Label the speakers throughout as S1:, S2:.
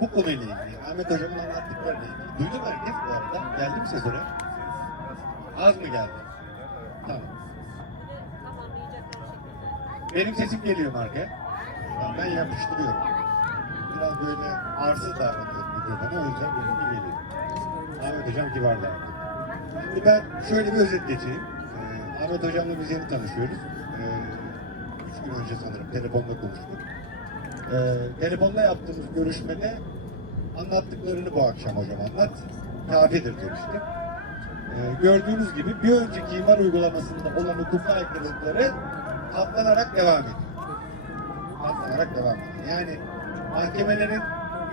S1: Bu konuyla ilgili, Ahmet Hocam'ın anlattıklarıyla ilgili. Duydu mu herkes bu arada? Geldi mi ses oraya? Az mı geldi? Tamam. Benim sesim geliyor mu? Tamam, ben yapıştırıyorum. Biraz böyle arsız davranıyorum mikrofona, o yüzden benim gibi geliyor. Ahmet Hocam kibar davranıyor. Şimdi ben şöyle bir özet geçeyim. Ahmet Hocam'la biz yeni tanışıyoruz. Ee, üç gün önce sanırım telefonla konuştuk. Ee, telefonla yaptığımız görüşmede anlattıklarını bu akşam hocam anlat. Kafidir demiştim. Ee, gördüğünüz gibi bir önceki imar uygulamasında olan hukuka aykırılıkları katlanarak devam ediyor. Katlanarak devam ediyor. Yani mahkemelerin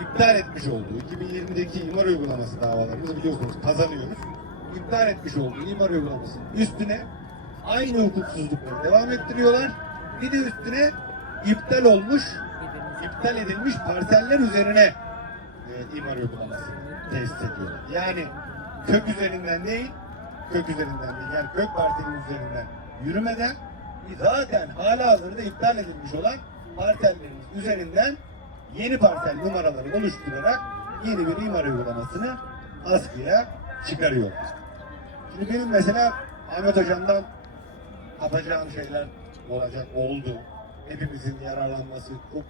S1: iptal etmiş olduğu 2020'deki imar uygulaması davalarımızı biliyorsunuz kazanıyoruz. İptal etmiş olduğu imar uygulamasının üstüne aynı hukuksuzlukları devam ettiriyorlar. Bir de üstüne iptal olmuş, iptal edilmiş parseller üzerine e, imar uygulamasını tesis ediyorlar. Yani kök üzerinden değil, kök üzerinden değil, yani kök parselin üzerinden yürümeden zaten hala hazırda iptal edilmiş olan parsellerimiz üzerinden yeni parsel numaraları oluşturarak yeni bir imar uygulamasını askıya çıkarıyorlar. Şimdi benim mesela Ahmet Hocam'dan kapacağım şeyler olacak, oldu. Hepimizin yararlanması çok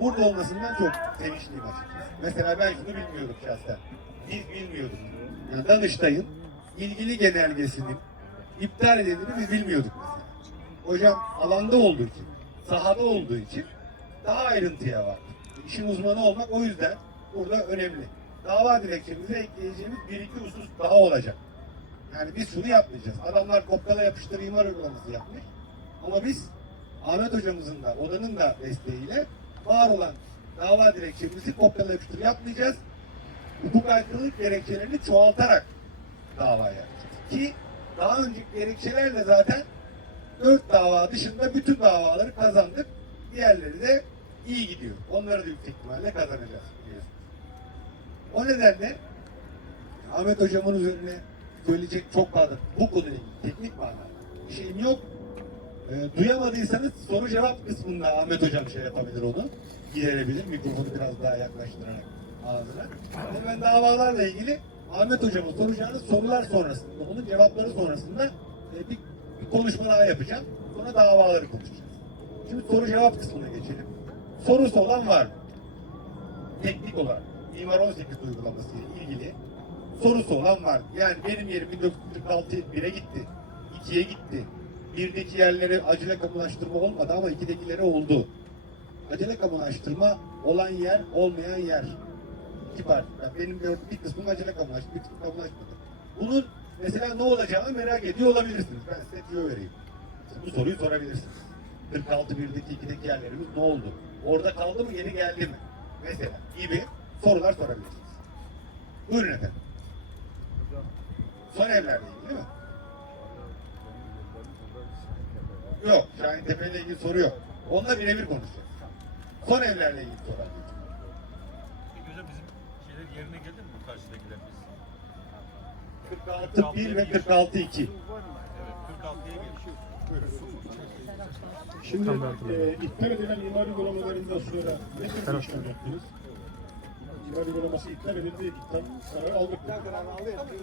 S1: burada olmasından çok sevinçliyim açıkçası. Mesela ben şunu bilmiyordum şahsen. Biz bilmiyorduk. Yani Danıştay'ın ilgili genelgesinin iptal edildiğini biz bilmiyorduk mesela. Hocam alanda olduğu için, sahada olduğu için daha ayrıntıya var. İşin uzmanı olmak o yüzden burada önemli. Dava dilekçemize ekleyeceğimiz bir iki husus daha olacak. Yani biz şunu yapmayacağız. Adamlar kopyala yapıştır imar uygulaması yapmış. Ama biz Ahmet hocamızın da odanın da desteğiyle var olan dava dilekçemizi kopyala yapıştır yapmayacağız. Hukuk aykırılık gerekçelerini çoğaltarak dava yapacağız. Ki daha önceki gerekçelerle zaten dört dava dışında bütün davaları kazandık. Diğerleri de iyi gidiyor. Onları da yüksek ihtimalle kazanacağız. O nedenle Ahmet hocamın üzerine söyleyecek çok fazla bu konuyla teknik manada bir şeyim yok. E, duyamadıysanız soru cevap kısmında Ahmet hocam şey yapabilir onu. Giderebilir mikrofonu biraz daha yaklaştırarak ağzına. Ama ben davalarla ilgili Ahmet hocama soracağınız sorular sonrasında, onun cevapları sonrasında e, bir, bir konuşma daha yapacağım. Sonra davaları konuşacağız. Şimdi soru cevap kısmına geçelim. Sorusu olan var mı? Teknik olarak İmar 18 uygulaması ile ilgili sorusu olan var. Yani benim yerim 1946 1'e gitti. 2'ye gitti. Birdeki yerleri acele kamulaştırma olmadı ama ikidekileri oldu. Acele kamulaştırma olan yer, olmayan yer. İki parti. Yani benim gördüğüm bir kısmım acele kamulaştı, bir kısmı kamulaşmadı. Bunun mesela ne olacağını merak ediyor olabilirsiniz. Ben size tüyo vereyim. Siz bu soruyu sorabilirsiniz. 46 1'deki 2'deki yerlerimiz ne oldu? Orada kaldı mı, yeni geldi mi? Mesela gibi sorular sorabilirsiniz. Buyurun efendim. Son evlerle ilgili değil mi? Yok, Şahin Tepe ile ilgili soru yok. Onunla birebir konuşacağız. Son evlerle ilgili sorular.
S2: Peki hocam bizim şeyler yerine geldi mi bu karşıdakiler biz?
S1: 46 1 ve 46 2.
S2: Evet 46'ya geçiyor.
S3: Şimdi e, iptal edilen imar uygulamalarından sonra ne tür bir işlem yaptınız? İmar uygulaması iptal edildi, iptal kararı aldık.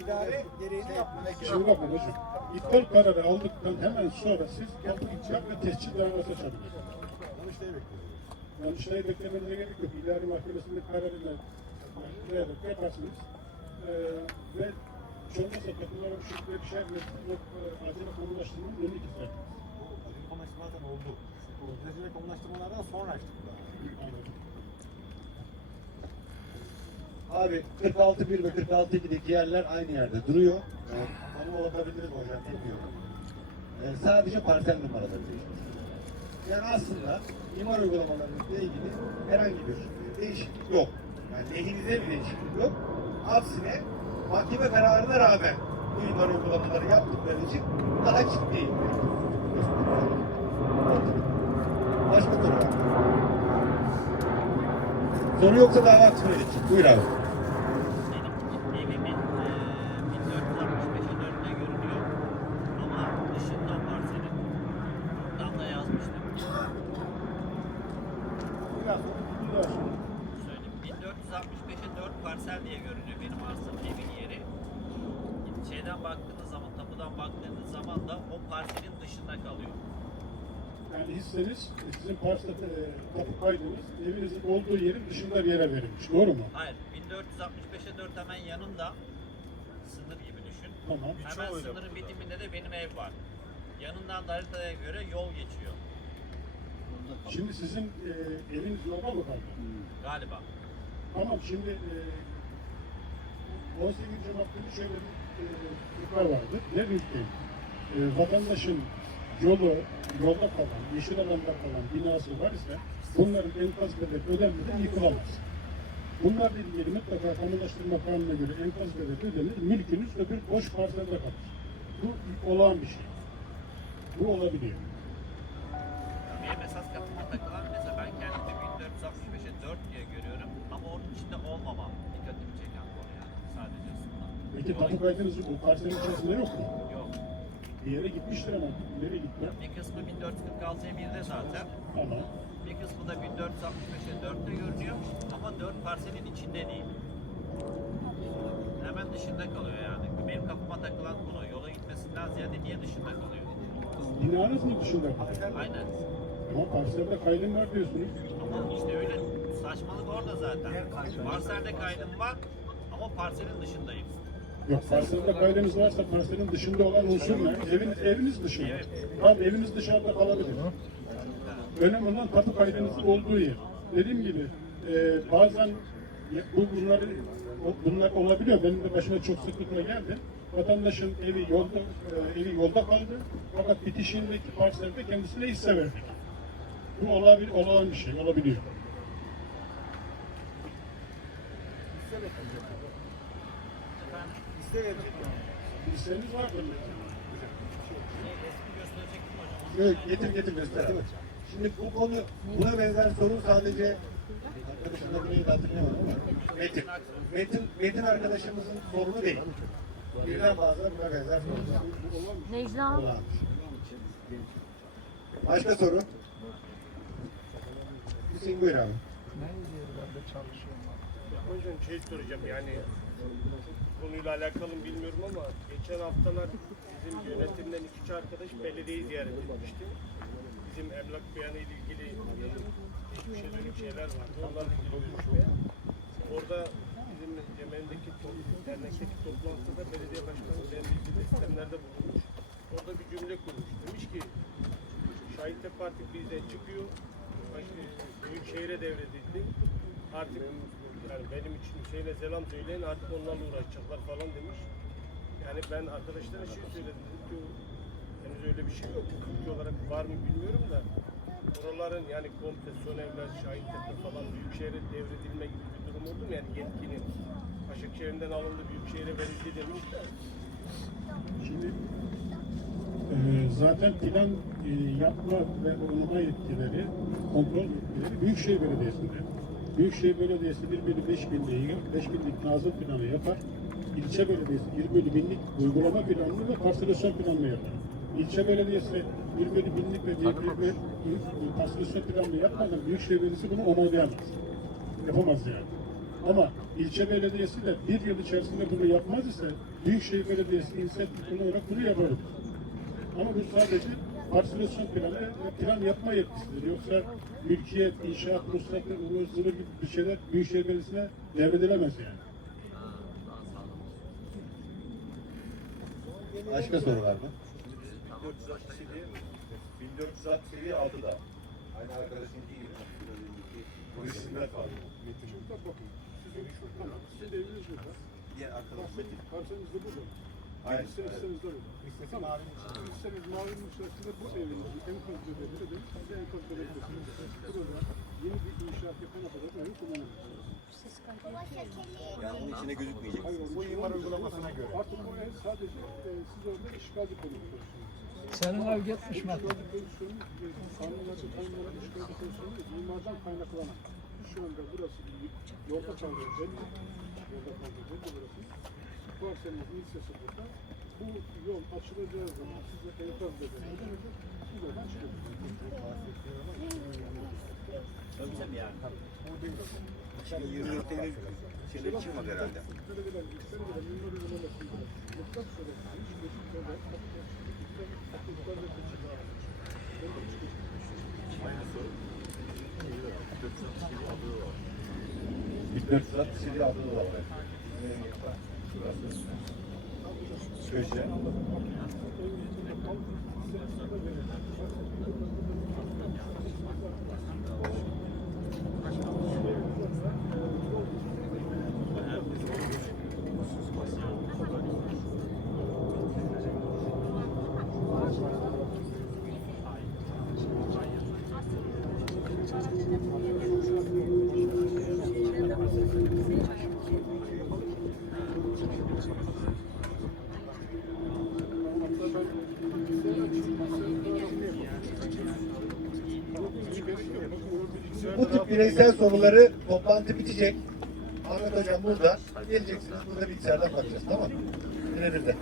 S4: İdare gereğini yapmaya
S3: Şimdi bakın hocam, iptal kararı aldıktan hemen sonra siz kapı icra ve tescil davası açabilirsiniz.
S4: Danıştay'ı bekliyoruz.
S3: Danıştay'ı beklemenize gerek yok. İdari mahkemesinde kararıyla vererek yaparsınız. Ee, ve olmazsa kapılara bir şekilde bir şey yapmıyorsunuz. Yok, e, acele konulaştırmanın önünü kesersiniz.
S4: Acil konulaştırma zaten oldu. Acil konulaştırmalardan sonra açtık daha.
S1: Abi 46 1 ve 46 2'deki yerler aynı yerde duruyor. Ee, Onu olabilir mi hocam bilmiyorum. Ee, sadece parsel numaraları değişmiş. Yani aslında imar uygulamalarıyla ilgili herhangi bir değişiklik yok. Yani lehinize bir değişiklik yok. Aksine mahkeme kararına rağmen bu imar uygulamaları yaptıkları için daha ciddi. Başka soru var. Soru yoksa dava geçeyim. Buyur abi.
S5: Benim evimin eee 1465'e dönme görünüyor.
S6: Dışında kalıyor.
S3: Yani hisseniz sizin parça e, tapu kaydınız evinizin olduğu yerin dışında bir yere verilmiş. Doğru mu?
S6: Hayır, 1465'e 4 hemen yanında sınır gibi düşün.
S3: Tamam.
S6: Hemen
S2: öyle
S6: sınırın
S2: burada.
S6: bitiminde de benim ev var. Yanından da haritaya göre yol geçiyor
S3: Şimdi sizin e, eviniz yolda mı kaldı?
S6: galiba.
S3: Tamam şimdi e, 18. maddenin şöyle bir e, fıkra vardı. Ne ki? E, vatandaşın yolu, yolda kalan, yeşil alanda kalan binası var ise bunların enkaz bedeli ödenmeden yıkılamaz. Bunlarla ilgili mutlaka kamulaştırma kanununa göre enkaz bedeli ödenir, mülkünüz öbür boş parselde kalır. Bu olağan bir şey. Bu olabiliyor.
S6: Benim esas kapıma takılan mesela ben kendimi 1465'e 4 diye görüyorum ama onun içinde olmamam dikkatimi çeken konu yani sadece aslında.
S3: Peki tapu kaydınız bu parselin içerisinde yok mu?
S6: Yok.
S3: Bir yere gitmiştir ama nereye gitti?
S6: Bir kısmı 1446'ya 1'de zaten.
S3: Ama
S6: Bir kısmı da 1465'e 4'te görünüyor ama 4 parselin içinde değil. Hemen dışında kalıyor yani. Benim kapıma takılan konu yola gitmesinden ziyade niye dışında kalıyor?
S3: binanız mı dışında?
S6: Aynen.
S3: Ama parselde kaydın var diyorsunuz.
S6: Ama işte öyle saçmalık orada zaten. Parselde kaydım var ama parselin dışındayım.
S3: Yok parselde kaydınız varsa parselin dışında olan unsur ne? Evin, eviniz dışında. Tamam eviniz dışarıda kalabilir. Önemli olan tapu kaydınızın olduğu yer. Dediğim gibi e, bazen bu bunları bunlar olabiliyor. Benim de başıma çok sıklıkla geldi. Vatandaşın evi yolda e, evi yolda kaldı. Fakat bitişiğindeki parselde kendisine hisse verdik. Bu olabilir, olağan bir şey, olabiliyor.
S6: Efendim?
S4: Verecek.
S6: Resmi gösterecektim hocam.
S1: Yok, getir getir göster. Şimdi bu konu buna benzer soru sadece arkadaşın adını iyi hatırlayamadım ama Metin. Metin, Metin arkadaşımızın sorunu değil. Birden fazla buna benzer sorular.
S5: Necla.
S1: Başka soru? Hüseyin buyur abi.
S7: Hocam şey soracağım yani konuyla alakalı mı bilmiyorum ama geçen haftalar bizim yönetimden iki üç arkadaş belediyeyi ziyaret etmişti. Bizim emlak beyanı ile ilgili geçmişe dönük şeyler vardı. Onlarla ilgili görüşmeye. Orada bizim Cemal'deki to- dernekteki toplantıda belediye başkanı benim bildiğim sistemlerde bulunmuş. Orada bir cümle kurmuş. Demiş ki Şahittepe artık bizden çıkıyor. Baş- Büyükşehir'e devredildi. Artık yani benim için şeyle selam söyleyin artık onlarla uğraşacaklar falan demiş. Yani ben arkadaşlara şey söyledim. Dedim ki henüz öyle bir şey yok. Hukuki olarak var mı bilmiyorum da oraların yani komple son evler Şahittepe falan Büyükşehir'e devredilme gibi bir durum oldu mu? Yani yetkinin Başakşehir'den alındı Büyükşehir'e verildi demişler.
S3: Şimdi e, zaten plan e, yapma ve uygulama yetkileri, kontrol yetkileri Büyükşehir Belediyesi'nde. Büyükşehir Belediyesi 1 bölü 5 binlik, 5 binlik nazım planı yapar. İlçe Belediyesi 1 bölü binlik uygulama planını ve parselasyon planını yapar. İlçe Belediyesi 1 bölü binlik ve 1 bölü parselasyon planını yapmadan Büyükşehir Belediyesi bunu onaylayamaz. Yapamaz yani. Ama ilçe belediyesi de bir yıl içerisinde bunu yapmaz ise Büyükşehir Belediyesi inisiyatif olarak bunu yapabilir. Ama bu sadece parselasyon planı ve plan yapma yetkisidir. Yoksa mülkiyet, inşaat, ıvır zıvır gibi bir şeyler Büyükşehir Belediyesi'ne devredilemez yani.
S1: Başka soru var mı?
S8: 1467 1467 6'da. Aynı arkadaşınki gibi. Bu isimler kaldı.
S3: Şurada bakın. Sizin şurada. Sizin eviniz burada.
S8: Diğer arkadaş Metin.
S3: De burada. De burada. Tamam. Hisseniz mavinin içerisinde bu evinizin enkaz bedelleri de size enkaz bedeli Burada yeni bir inşaat yapana kadar evi kullanabilirsiniz.
S8: Yani onun içine gözükmeyecek.
S3: Hayır,
S4: Bu imar uygulamasına göre.
S3: Artık o ev sadece e, siz orada işgalci pozisyonu.
S9: Senin ev gitmiş mi?
S3: İşgalci pozisyonu, e, kanunlarda tanımlanan işgalci pozisyonu mimardan kaynaklanan. Şu anda burası bir yolda belli. Yolda belli burası. Varsanız ilçesi burada. Bu yol açılacağı zaman size enkaz bedelini bu zaman
S6: Tabii mi yani?
S8: Şimdi 24 Eylül şeyleri çıkmadı herhalde.
S3: Bir dört saat
S7: sivri aldığı var. Köşe. Bu tip bireysel soruları toplantı bitecek. Ahmet Hocam burada. Geleceksiniz burada bilgisayardan bakacağız. Tamam mı? Birebir de.